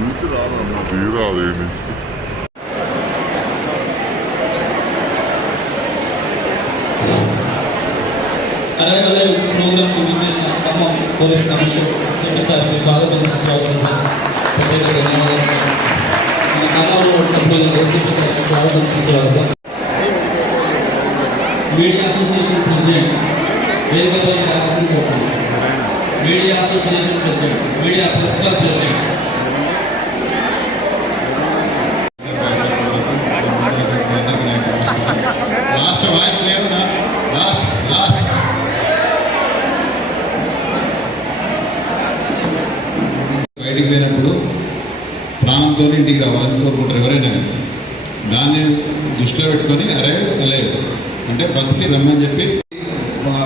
నుంచి రాదమ్మా తీరాదు నుంచి అరవై ప్రోగ్రామ్ చేసిన ఖమ్మం పోలీస్ కమిషనర్ సిపి సార్కి స్వాగతం సుస్వాగతం ప్రత్యేక ధన్యవాదాలు. ఖమ్మంలో సభ్యులు సిపి సార్కి స్వాగతం సుస్వాగతం. మీడియా అసోసియేషన్ ప్రెసిడెంట్ వేదికపై రావాలని కోరుతున్నాను. Media association presidents, media press club presidents, బయటికి పోయినప్పుడు ప్రాణంతో ఇంటికి రావాలని కోరుకుంటారు ఎవరైనా. దాన్ని దృష్టిలో పెట్టుకొని అరే వెళ్ళేవి అంటే బ్రతికి రమ్మని చెప్పి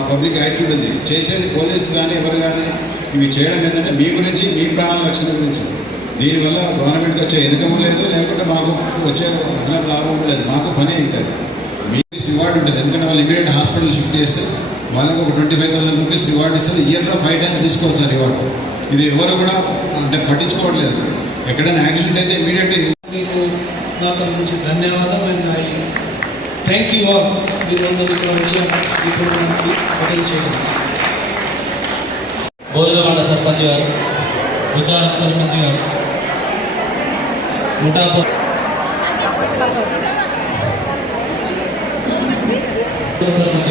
పబ్లిక్ యాక్టివిటీ ఉంది. చేసేది పోలీసు కానీ ఎవరు కానీ ఇవి చేయడం ఏంటంటే మీ గురించి, మీ ప్రాణాల రక్షణ గురించి. దీనివల్ల గవర్నమెంట్కి వచ్చే ఎదుకము లేదు, లేకుంటే మాకు వచ్చే అదనపు లాభం లేదు. మాకు పని అవుతుంది. మీకు రివార్డు ఉంటుంది. ఎందుకంటే వాళ్ళు ఇమీడియట్ హాస్పిటల్ షిఫ్ట్ చేస్తే వాళ్ళకు ఒక 25,000 రూపీస్ రివార్డు ఇస్తుంది. ఇయర్లో 5 times తీసుకోవచ్చు ఆ రివార్డు. ఇది ఎవరు కూడా అంటే పట్టించుకోవట్లేదు. ఎక్కడైనా యాక్సిడెంట్ అయితే ఇమీడియట్ మీకు నా తరఫు నుంచి ధన్యవాదాలు. Thank you all. మీరు అందరూ ఇక్కడ వచ్చి ఈ ప్రోగ్రామ్కి అటెండ్ చేయడం. బోధనవాడ సర్పంచ్ గారు, బుద్ధారం సర్పంచ్ గారు, ముఠాపూర్ సర్పంచ్